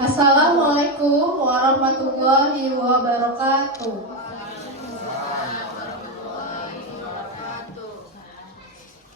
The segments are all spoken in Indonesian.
Assalamualaikum warahmatullahi wabarakatuh.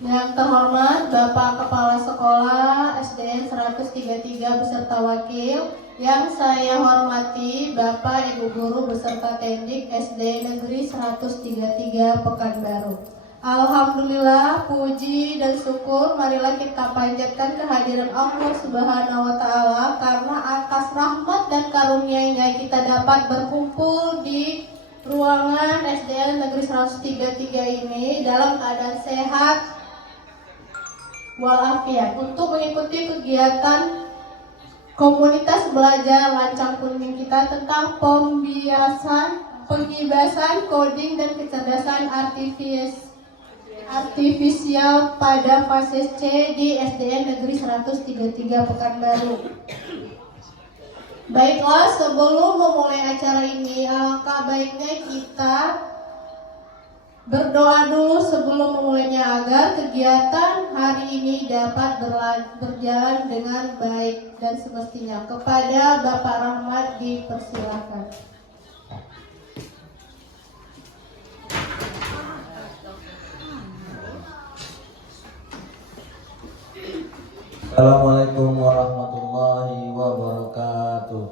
Yang terhormat Bapak Kepala Sekolah SDN 133 beserta wakil, yang saya hormati Bapak Ibu Guru beserta Tendik SD Negeri 133 Pekanbaru. Alhamdulillah, puji dan syukur marilah kita panjatkan kehadiran Allah Subhanahu wa Ta'ala, karena atas rahmat dan karunia-Nya kita dapat berkumpul di ruangan SDN Negeri 133 ini dalam keadaan sehat walafiat untuk mengikuti kegiatan komunitas belajar lancang kuning kita tentang penghibasan coding dan kecerdasan artifisial pada fase C di SDN Negeri 133 Pekanbaru. Baiklah, sebelum memulai acara ini, alangkah baiknya kita berdoa dulu sebelum memulainya agar kegiatan hari ini dapat berjalan dengan baik dan semestinya. Kepada Bapak Rahmat dipersilakan. Assalamualaikum warahmatullahi wabarakatuh.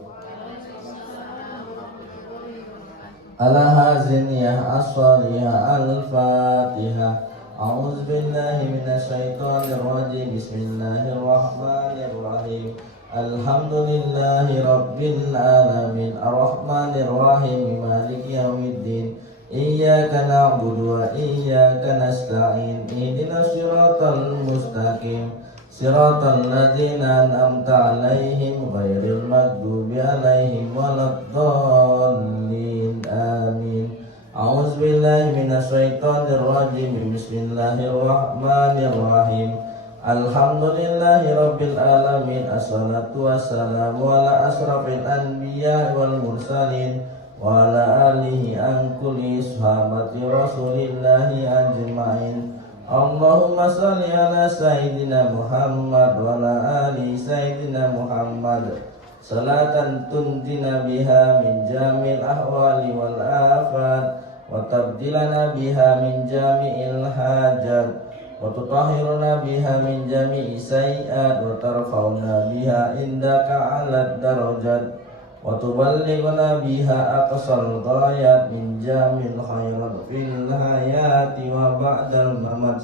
Ala haziniyah as-salihah al-fatihah. A'udzu billahi minasyaitonir rajim. Bismillahirrahmanirrahim. Alhamdulillahi rabbil alamin. Arrahmanir rahim. Maliki yaumiddin. Iyyaka na'budu wa iyyaka nasta'in. Ihdinas siratal mustaqim. Siratal ladzina an'amta 'alaihim ghairil maghdubi 'alaihim waladdallin. Amin. A'udzu billahi minasyaitonir rajim. Bismillahirrahmanirrahim. Alhamdulillahi rabbil alamin. Assalatu wassalamu ala asrafil anbiya wal mursalin wa ala alihi an kulli sahabati rasulillahi ajma'in. Allahumma salli ala Sayyidina Muhammad wa ala ali Sayyidina Muhammad salatan tunjina biha min jamil ahwali wal afat wa tabdilana biha min jami'il hajat wa tutahhiruna biha min jami'i sayi'at wa tarfa'una biha indaka ala darajat wa tuballighuna biha aqsal ghayat min jamil khairat fil hayati wa ba'dal mamat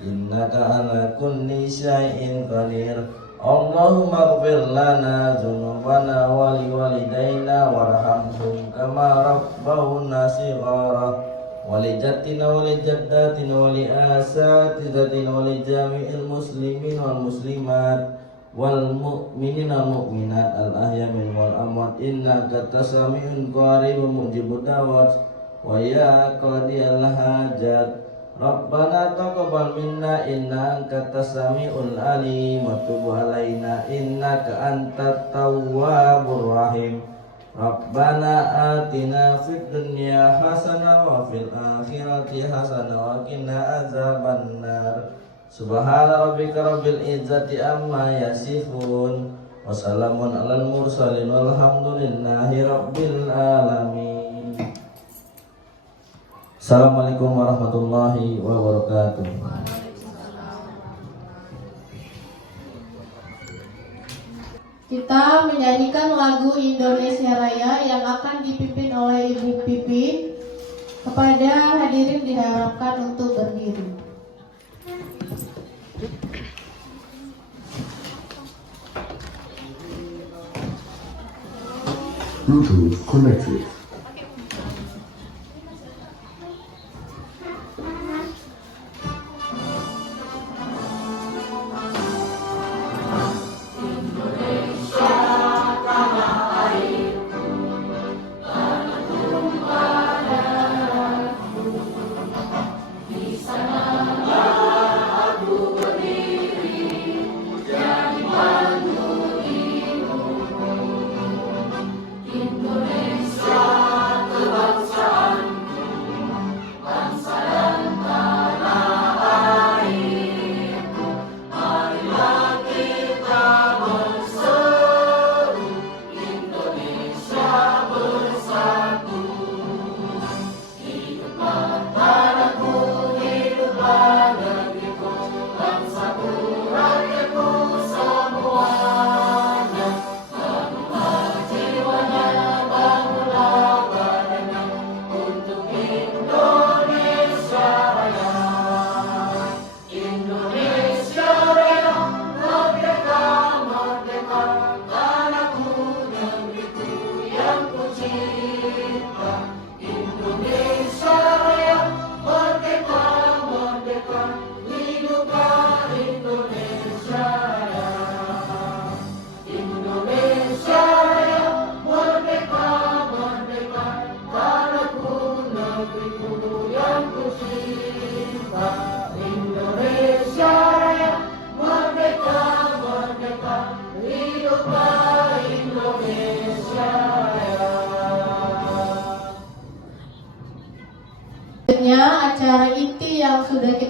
innaka ala kulli syai'in qadir. Allahumma ighfir lana dzunubana wa liwalidayna warhamhum kama rabbawna shighara wa li jaddatina wa li jaddatina wa li asatidatina wa li jami'il muslimin wal muslimat wal mu'minina wal mu'minat al ahya min wal amwat innaka tasami'un qaribun mujibud da'wat wa ya qadiyal hajat. Rabbana taqabbal minna innaka tasami'ul alim wa tub 'alaina innaka antat tawwabur rahim. Rabbana atina fid dunya hasanah wa fil akhirati hasanah wa qina azabannar. Subhana rabbika rabbil izzati amma yasifun wa salamun alal mursalin walhamdulillahi rabbil alamin. Assalamualaikum warahmatullahi wabarakatuh. Kita menyanyikan lagu Indonesia Raya yang akan dipimpin oleh Ibu Pipin. Kepada hadirin diharapkan untuk berdiri. Bluetooth connected. Indonesia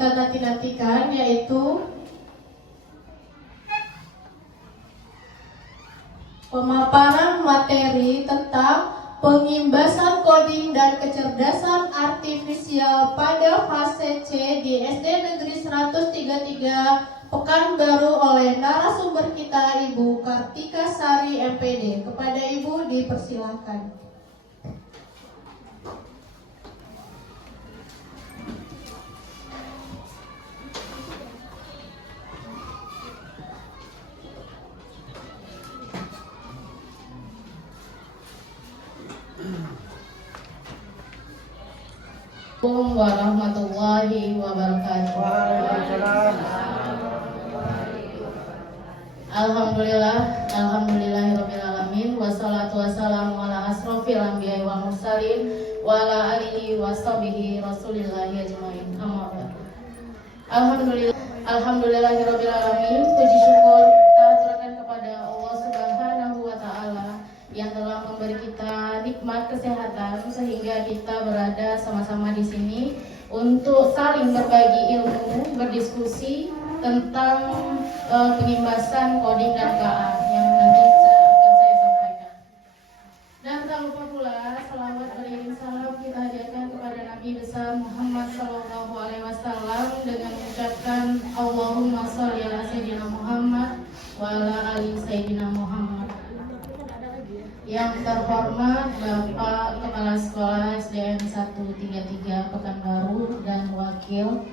kita nanti-nantikan, yaitu pemaparan materi tentang pengimbasan coding dan kecerdasan artifisial pada fase C di SD Negeri 133 Pekanbaru oleh narasumber kita Ibu Kartika Sari MPD. Kepada Ibu dipersilahkan. Assalamualaikum warahmatullahi wabarakatuh. Alhamdulillahirobbilalamin. Wassalatu wassalamu ala asrofil anbiya'i wal mursalin wa ala alihi washabihi rasulillahi ajmain. Amma ba'd. Alhamdulillahirobbilalamin. Puji syukur kita aturkan kepada Allah Subhanahu wa taala yang telah memberi kita nikmat kesehatan sehingga kita berada sama-sama di sini untuk saling berbagi ilmu, berdiskusi tentang pengimbasan coding dan KA yang nanti akan saya sampaikan. Dan tak lupa pula salawat beriring salam kita hadirkan kepada Nabi besar Muhammad Sallallahu Alaihi Wasallam dengan mengucapkan Allahumma sholli ala Sayyidina Muhammad wa ala ali Sayyidina Muhammad. Yang terhormat Bapak Kepala Sekolah SDN 133 Pekanbaru dan Wakil,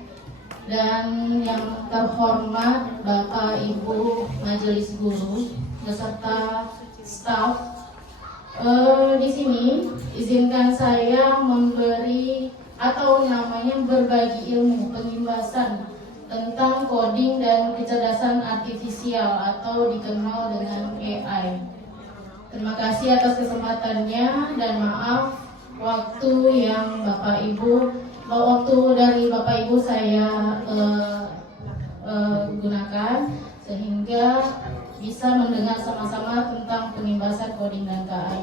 dan yang terhormat Bapak Ibu Majelis Guru beserta staf. Di sini izinkan saya memberi atau namanya berbagi ilmu pengimbasan tentang coding dan kecerdasan artifisial atau dikenal dengan AI. Terima kasih atas kesempatannya dan maaf waktu dari Bapak Ibu saya gunakan sehingga bisa mendengar sama-sama tentang pengimbasan coding dan KA.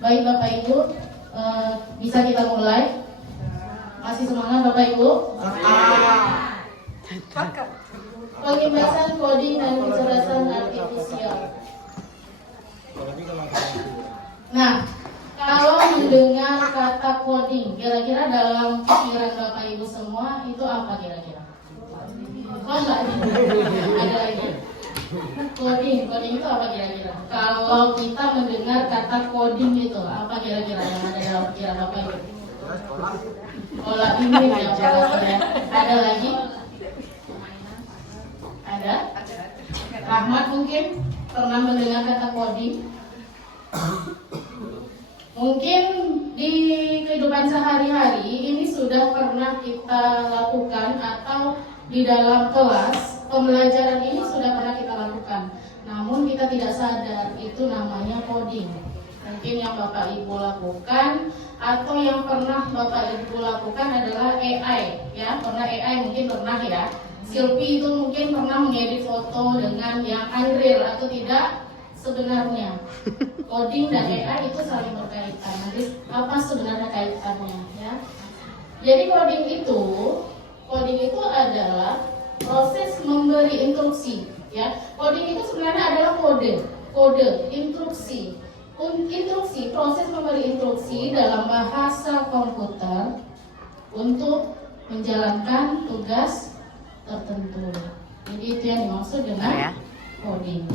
Baik Bapak Ibu, bisa kita mulai? Masih semangat Bapak Ibu? Pengimbasan coding dan kecerdasan artifisial. Nah, kalau mendengar kata coding, kira-kira dalam pikiran Bapak Ibu semua itu apa kira-kira? Oh enggak, ada lagi. Coding itu apa kira-kira? Kalau kita mendengar kata coding itu apa kira-kira yang ada dalam pikiran Bapak Ibu? Sekolah ini ya, ya. Ada lagi? Ada? Rahmat mungkin pernah mendengar kata coding? Mungkin di kehidupan sehari-hari ini sudah pernah kita lakukan atau di dalam kelas pembelajaran ini sudah pernah kita lakukan. Namun kita tidak sadar itu namanya coding. Mungkin yang Bapak Ibu lakukan atau yang pernah Bapak Ibu lakukan adalah AI, ya. Pernah AI mungkin pernah ya. Silpi itu mungkin pernah mengedit foto dengan yang unreal atau tidak. Sebenarnya coding dan AI itu saling berkaitan. Nanti apa sebenarnya kaitannya ya? Jadi coding itu adalah proses memberi instruksi ya. Coding itu sebenarnya adalah kode instruksi. Proses memberi instruksi dalam bahasa komputer untuk menjalankan tugas tertentu. Jadi itu yang dimaksud dengan coding.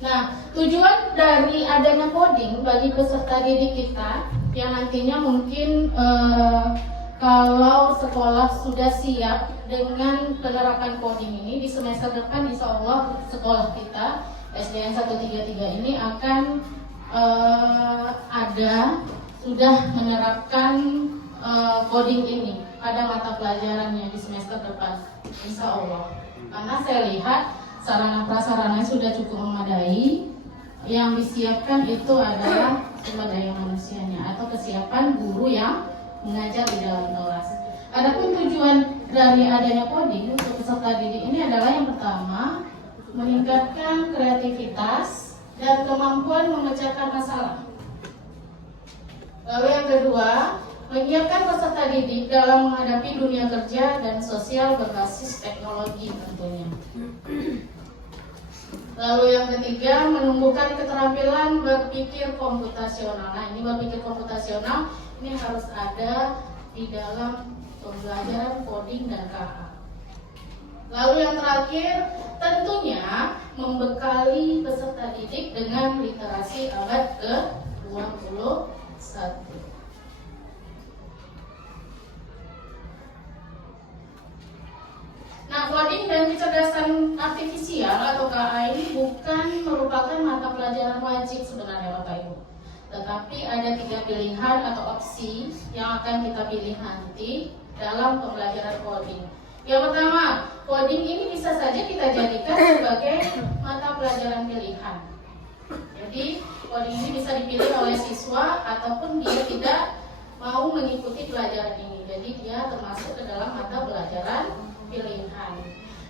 Nah, tujuan dari adanya coding bagi peserta didik kita yang nantinya mungkin kalau sekolah sudah siap dengan penerapan coding ini di semester depan, insya Allah sekolah kita SDN 133 ini akan sudah menerapkan coding ini pada mata pelajarannya di semester depan, insya Allah. Karena saya lihat sarana prasarana sudah cukup memadai. Yang disiapkan itu adalah sumber daya manusianya atau kesiapan guru yang mengajar di dalam kelas. Adapun tujuan dari adanya coding untuk peserta didik ini adalah yang pertama, meningkatkan kreativitas dan kemampuan memecahkan masalah. Lalu yang kedua, menyiapkan peserta didik dalam menghadapi dunia kerja dan sosial berbasis teknologi tentunya. Lalu yang ketiga, menumbuhkan keterampilan berpikir komputasional. Nah, ini berpikir komputasional ini harus ada di dalam pembelajaran coding dan KA. Lalu yang terakhir, tentunya membekali peserta didik dengan literasi abad ke-21. Nah, coding dan kecerdasan artifisial atau KA ini bukan merupakan mata pelajaran wajib sebenarnya Bapak Ibu. Tetapi ada 3 pilihan atau opsi yang akan kita pilih nanti dalam pembelajaran coding. Yang pertama, coding ini bisa saja kita jadikan sebagai mata pelajaran pilihan. Jadi, coding ini bisa dipilih oleh siswa ataupun dia tidak mau mengikuti pelajaran ini. Jadi, dia termasuk ke dalam mata pelajaran pilihan.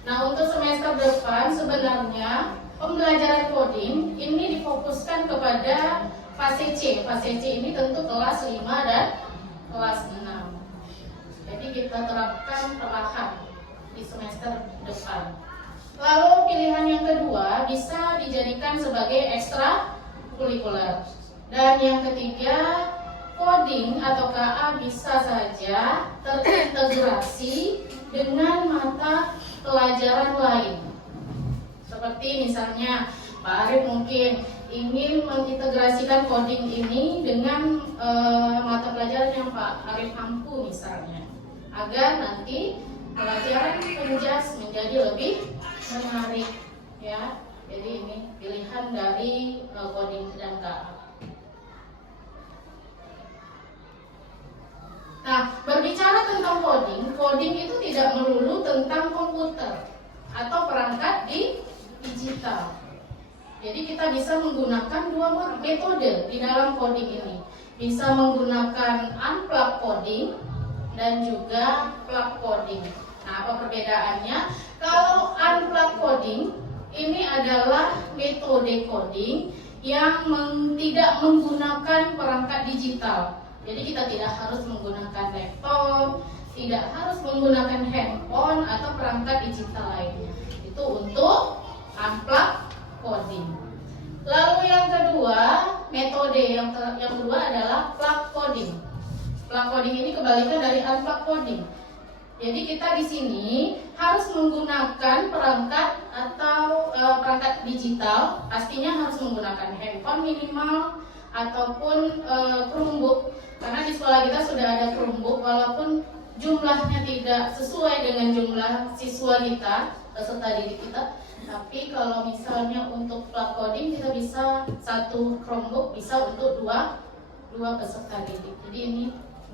Nah, untuk semester depan sebenarnya pembelajaran coding ini difokuskan kepada fase C. Fase C ini tentu kelas 5 dan kelas 6. Jadi kita terapkan perlahan di semester depan. Lalu pilihan yang kedua bisa dijadikan sebagai ekstra kurikuler. Dan yang ketiga, coding atau KA bisa saja terintegrasi dengan mata pelajaran lain. Seperti misalnya Pak Arif mungkin ingin mengintegrasikan coding ini dengan mata pelajaran yang Pak Arif mampu misalnya, agar nanti pelajaran penjas menjadi lebih menarik ya. Jadi ini pilihan dari coding dan KA. Nah, berbicara tentang coding itu tidak melulu tentang komputer atau perangkat digital. Jadi kita bisa menggunakan 2 metode di dalam coding ini. Bisa menggunakan unplug coding dan juga plug coding. Nah, apa perbedaannya? Kalau unplug coding ini adalah metode coding yang tidak menggunakan perangkat digital. Jadi kita tidak harus menggunakan laptop, tidak harus menggunakan handphone atau perangkat digital lainnya. Itu untuk unplug coding. Lalu yang kedua, metode yang kedua adalah plug coding. Plug coding ini kebalikan dari unplug coding. Jadi kita di sini harus menggunakan perangkat atau perangkat digital, pastinya harus menggunakan handphone minimal ataupun Chromebook. Karena di sekolah kita sudah ada Chromebook, walaupun jumlahnya tidak sesuai dengan jumlah siswa kita, peserta didik kita. Tapi kalau misalnya untuk plug coding kita bisa 1 Chromebook bisa untuk dua peserta didik. Jadi ini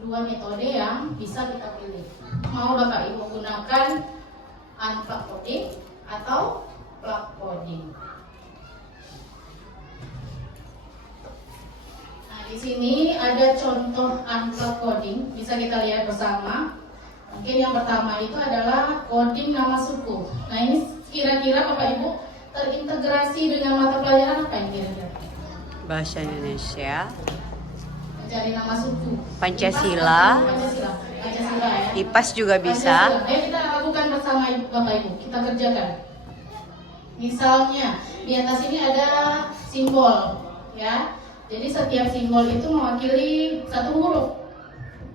2 metode yang bisa kita pilih. Mau Bapak Ibu gunakan unplug coding atau plug coding. Di sini ada contoh unplug coding, bisa kita lihat bersama. Mungkin yang pertama itu adalah coding nama suku. Nah, ini kira-kira Bapak Ibu terintegrasi dengan mata pelajaran apa yang kira-kira? Bahasa Indonesia, Mencari nama suku. Pancasila, Pancasila ya. IPAS juga bisa. Pancasila. Ayo kita lakukan bersama Bapak Ibu, kita kerjakan. Misalnya di atas ini ada simbol, ya. Jadi setiap simbol itu mewakili 1 huruf.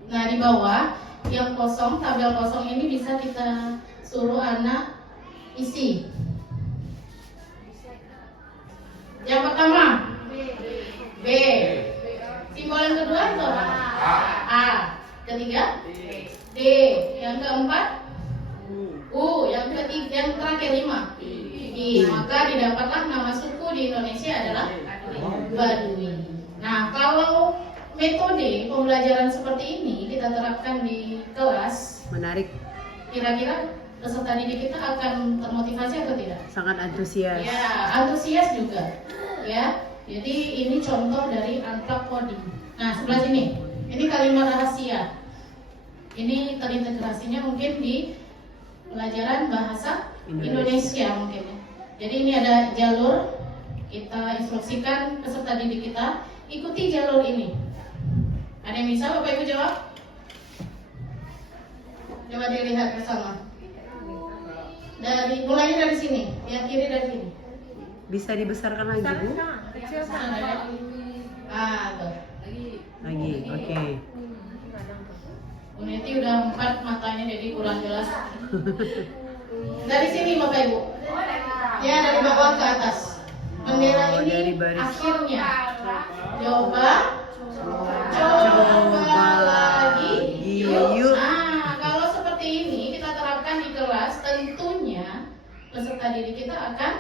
Nah, di bawah yang kosong, tabel kosong ini bisa kita suruh anak isi. Yang pertama B. Simbol yang kedua itu apa? A. Ketiga D. Yang keempat U. Yang ketiga, yang terakhir 5 I. Maka didapatlah nama suku di Indonesia adalah Baduy. Nah, kalau metode pembelajaran seperti ini kita terapkan di kelas, Menarik, kira-kira peserta didik kita akan termotivasi atau tidak? sangat antusias. Ya, antusias juga. Ya, jadi ini contoh dari unplug coding. Nah, sebelah sini, ini kalimat rahasia. Ini terintegrasinya mungkin di pelajaran bahasa Indonesia mungkin ya. Jadi ini ada jalur, kita instruksikan peserta didik kita ikuti jalur ini. Ada yang bisa Bapak Ibu jawab? Coba dilihat bersama. Mulainya dari sini, yang kiri dari sini. Bisa dibesarkan lagi, Bu? Tuh. Lagi, oke. Bu Neti udah 4 matanya jadi kurang jelas. Dari sini Bapak Ibu. Ya, dari bawah ke atas. Bendera Dari ini baris. akhirnya. Coba lagi. Yuk. Nah, kalau seperti ini kita terapkan di kelas, tentunya peserta didik kita akan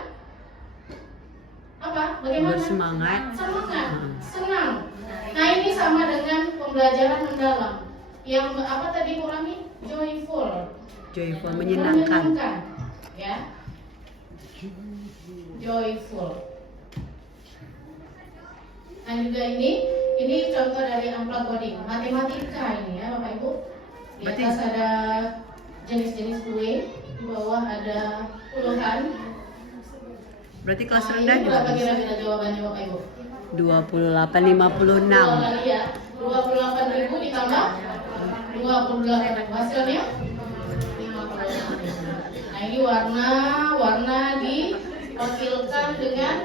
apa? Bagaimana? Bersemangat. Semangat, senang. Nah, ini sama dengan pembelajaran mendalam. Yang apa tadi Bu Rami? Joyful. Joyful, menyenangkan. Ya. Joyful. Nah juga ini contoh dari amplop coding matematika ini ya Bapak Ibu. Di Berarti- atas ada jenis-jenis kue, di bawah ada puluhan. Berarti kelas Nah, rendah ini juga berapa bisa. kira-kira jawabannya Bapak Ibu? 28,56. Lagi ya, 28.000 ditambah 28. Hasilnya 58.000. Nah ini warna diwakilkan dengan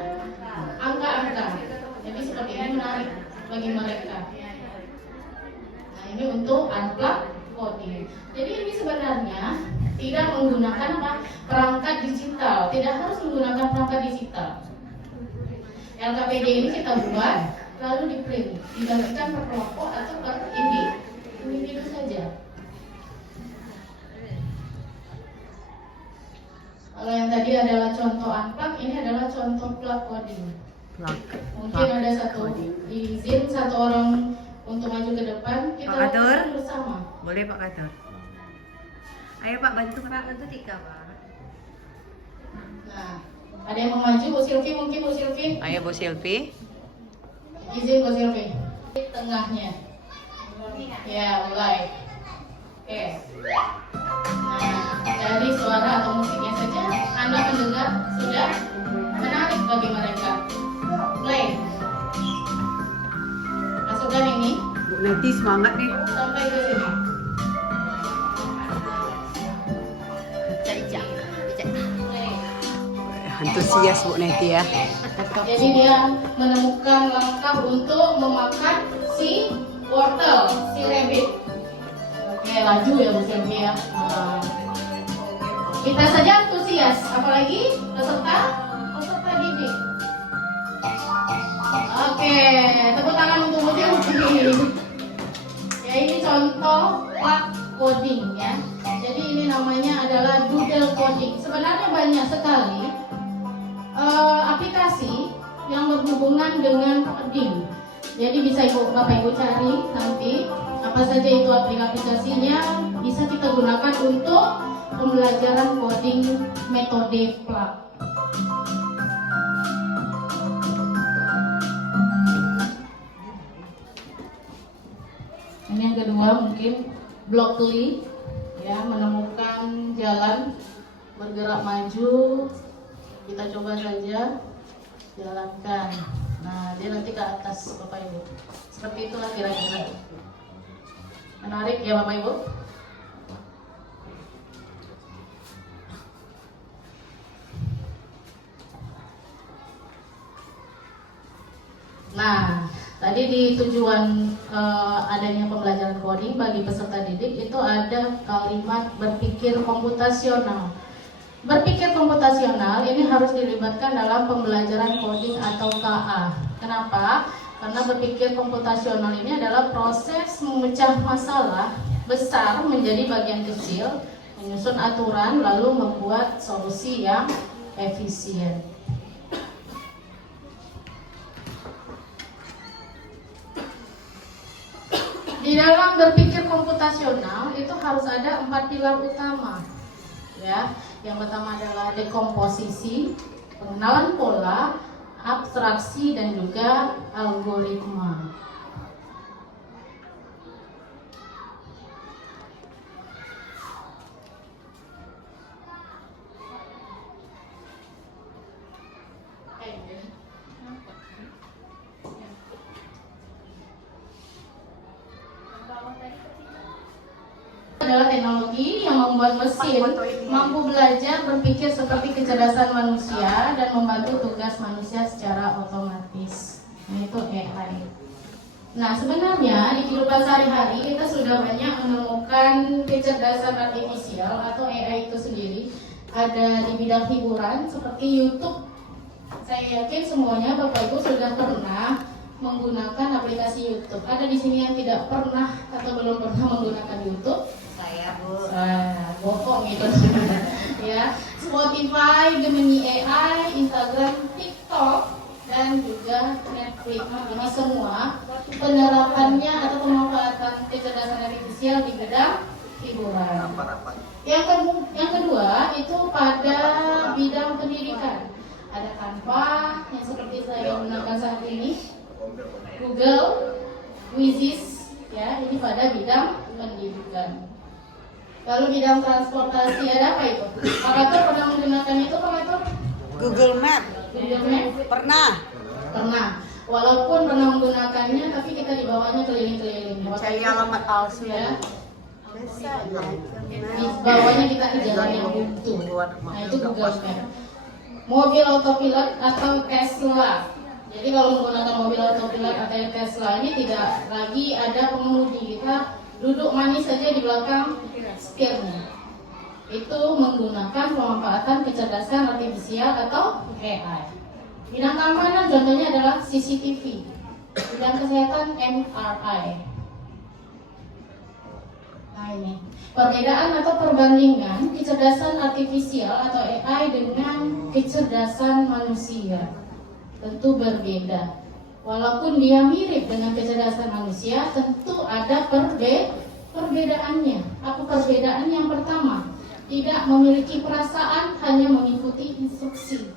angka-angka. Jadi seperti ini menarik bagi mereka. Nah ini untuk unplug coding. Jadi ini sebenarnya tidak menggunakan perangkat digital. Tidak harus menggunakan perangkat digital. LKPD ini kita buat lalu di print, dibagikan per kelompok atau per individu saja. Kalau yang tadi adalah contoh unplug, ini adalah contoh plug coding. Mungkin ada izin satu orang untuk maju ke depan, kita Pak Katur. lakukan bersama. Boleh Pak Katur? Ayo Pak, bantu Tika Pak. Nah, ada yang mau maju, Bu Silvi mungkin Bu Silvi. Ayo Bu Silvi. Izin Bu Silvi. Tengahnya. Ya, mulai. Oke. Nah, dari suara atau musiknya saja Anda mendengar sudah menarik bagi mereka. Play. Masukkan ini Bu Neti semangat nih. sampai ke sini. Play. Antusias Bu Neti ya. Jadi dia menemukan langkah untuk memakan si wortel, si rabbit. Oke, laju ya Bu Silvi ya. Nah, kita saja antusias, apalagi peserta didik. Oke, tepuk tangan untuk Bu Silvi. Ya ini contoh plug coding ya. Jadi ini namanya adalah doodle coding. Sebenarnya banyak sekali aplikasi yang berhubungan dengan coding. Jadi bisa Bapak Ibu cari nanti apa saja itu aplikasinya, bisa kita gunakan untuk pembelajaran coding metode plug. Ini yang kedua mungkin Blockly ya, menemukan jalan bergerak maju. Kita coba saja jalankan. Nah, dia nanti ke atas Bapak Ibu. Seperti itulah kira-kira. Menarik ya Bapak Ibu? Nah, tadi di tujuan adanya pembelajaran coding bagi peserta didik itu ada kalimat berpikir komputasional. Berpikir komputasional ini harus dilibatkan dalam pembelajaran coding atau KA. Kenapa? Karena berpikir komputasional ini adalah proses memecah masalah besar menjadi bagian kecil, menyusun aturan, lalu membuat solusi yang efisien. Di dalam berpikir komputasional itu harus ada 4 pilar utama. Ya, yang pertama adalah dekomposisi, pengenalan pola, abstraksi, dan juga algoritma. Adalah teknologi membuat mesin mampu belajar berpikir seperti kecerdasan manusia dan membantu tugas manusia secara otomatis. Nah, itu AI. Nah, sebenarnya di kehidupan sehari-hari kita sudah banyak menemukan kecerdasan artifisial atau AI itu sendiri. Ada di bidang hiburan seperti YouTube. Saya yakin semuanya Bapak Ibu sudah pernah menggunakan aplikasi YouTube. Ada di sini yang tidak pernah atau belum pernah menggunakan YouTube? Saya, Bu. Bohong gitu. Ya, Spotify, Gemini AI, Instagram, TikTok, dan juga Netflix. Ini semua penerapannya atau pemanfaatan kecerdasan artifisial di bidang hiburan. Yang kedua itu pada bidang pendidikan. Ada Canva yang seperti saya gunakan saat ini. Google, Quizzes, ya, ini pada bidang pendidikan. Lalu bidang transportasi ada apa itu? Pak Gator pernah menggunakan itu, Pak Gator? Google Map. Google Map? Pernah. Pernah. Walaupun pernah menggunakannya, tapi kita dibawanya keliling-keliling. Cari alamat palsu. Ya. Di bawahnya kita ke jalan yang buntu. Nah, itu Google Map. Mobil autopilot atau Tesla. Jadi kalau menggunakan mobil autopilot atau Tesla ini tidak lagi ada pengemudi, kita duduk manis saja di belakang setirnya. Itu menggunakan pemanfaatan kecerdasan artifisial atau AI. Bidang keamanan contohnya adalah CCTV. Bidang kesehatan MRI. Nah, ini perbedaan atau perbandingan kecerdasan artifisial atau AI dengan kecerdasan manusia. Tentu berbeda. Walaupun dia mirip dengan kecerdasan manusia, tentu ada perbedaannya. Apa perbedaan? Yang pertama, tidak memiliki perasaan, hanya mengikuti instruksi.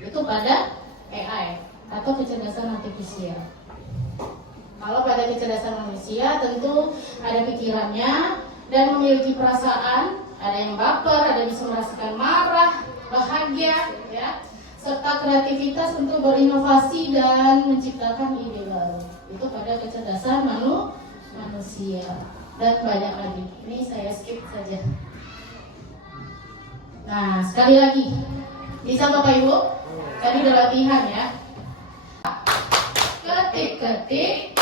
Itu pada AI atau kecerdasan artifisial. Kalau pada kecerdasan manusia tentu ada pikirannya dan memiliki perasaan, ada yang baper, ada yang bisa merasakan marah, bahagia, ya. Serta kreativitas untuk berinovasi dan menciptakan ide baru. Itu pada kecerdasan manusia. Dan banyak lagi. Ini saya skip saja. Nah, sekali lagi. Bisa Bapak Ibu? Tadi udah latihan ya. Ketik-ketik,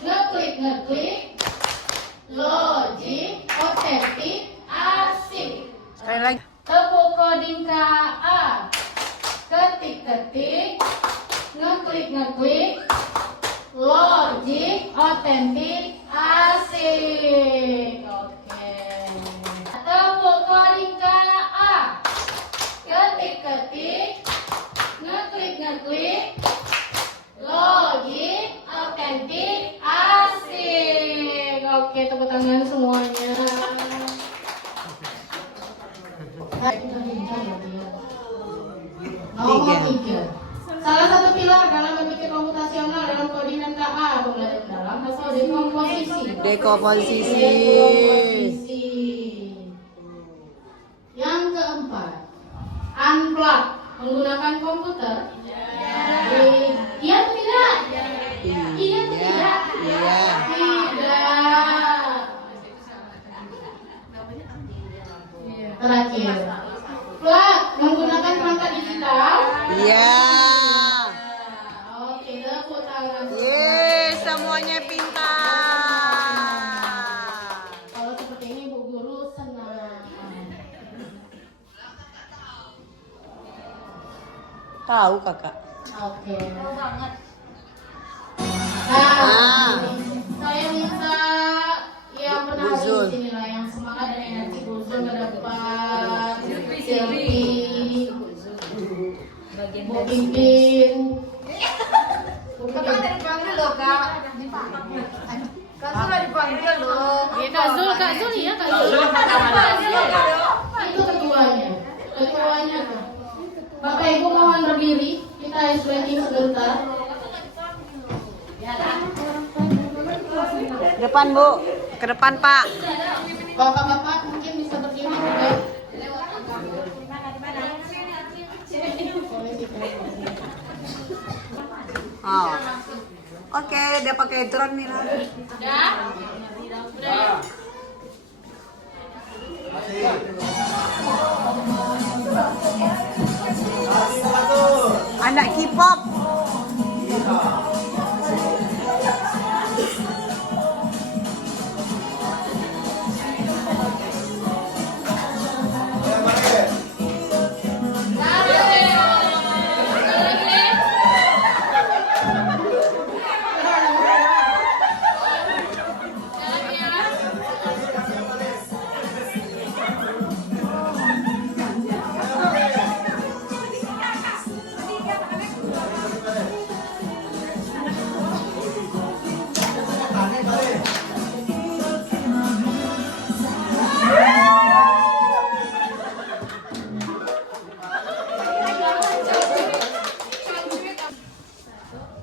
ngeklik-ngeklik, logik, otentik, asik. Sekali lagi. Tepuk coding KA. Ketik-ketik, ngeklik-ngeklik, logik, otentik, asik. Oke. Tepuk coding KA. Ketik-ketik, ngeklik-ngeklik, logik, otentik, asik. Oke, tepuk tangan semuanya. Nomor 3. Salah satu pilar dalam berpikir komputasional dalam koordinat KA pembelajaran dalam atau dekomposisi. Dekomposisi. Yang keempat, unplug, menggunakan komputer. Iya atau tidak? Iya atau tidak? Iya. Tidak. Terakhir, plug, menggunakan perangkat digital. Iya. Oke, tepuk tangan. Yeay, semuanya pintar. Kalau seperti ini Bu Guru senang. Tahu kakak. Oke. Ah. Saya minta yang pernah Bu Zul. di sini lah, yang semangat dan energi Bu Zul ke depan. Silvi, Bu Pipin. Kakak udah dipanggil loh kak. Kakak udah dipanggil loh. Kak Zul ya, Kak Zul. Itu ketuanya. Ketuanya tuh. Bapak Ibu mohon berdiri, kita ice breaking sebentar. Depan Bu, ke depan Pak. Bapak-bapak mungkin bisa berdiri juga. Oh. Oke, dia pakai drone nih lah. Udah? Udah. Anak K-pop.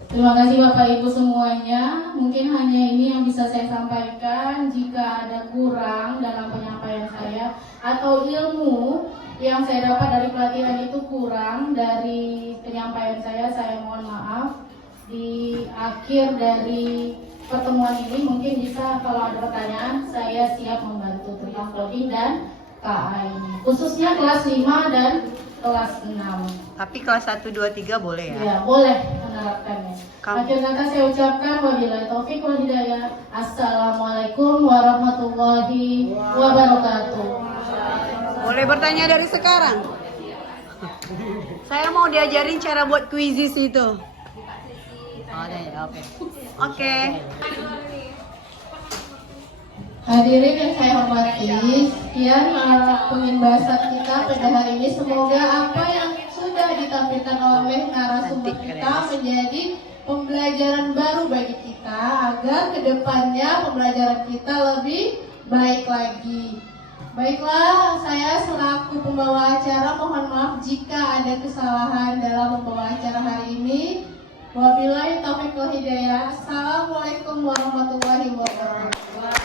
Terima kasih Bapak Ibu semuanya. Mungkin hanya ini yang bisa saya sampaikan. Jika ada kurang dalam penyampaian saya atau ilmu yang saya dapat dari pelatihan itu kurang dari penyampaian saya mohon maaf. Di akhir dari pertemuan ini mungkin bisa kalau ada pertanyaan saya siap membantu tentang coding dan KA ini. Khususnya kelas 5 dan kelas 6. Tapi kelas 1, 2, 3 boleh ya? Ya, boleh menerapkannya. Akhir kata saya ucapkan wabillahi taufiq wal hidayah. Assalamualaikum warahmatullahi wabarakatuh. Boleh bertanya dari sekarang? Saya mau diajarin cara buat kuisis itu. Oh, oke. Oke. Hadirin yang saya hormati, sekian pembahasan kita pada hari ini. Semoga apa yang sudah ditampilkan oleh narasumber kita menjadi pembelajaran baru bagi kita agar kedepannya pembelajaran kita lebih baik lagi. Baiklah, saya selaku pembawa acara mohon maaf jika ada kesalahan dalam membawa acara hari ini. Wabillahi taufiq wal hidayah. Assalamualaikum warahmatullahi wabarakatuh.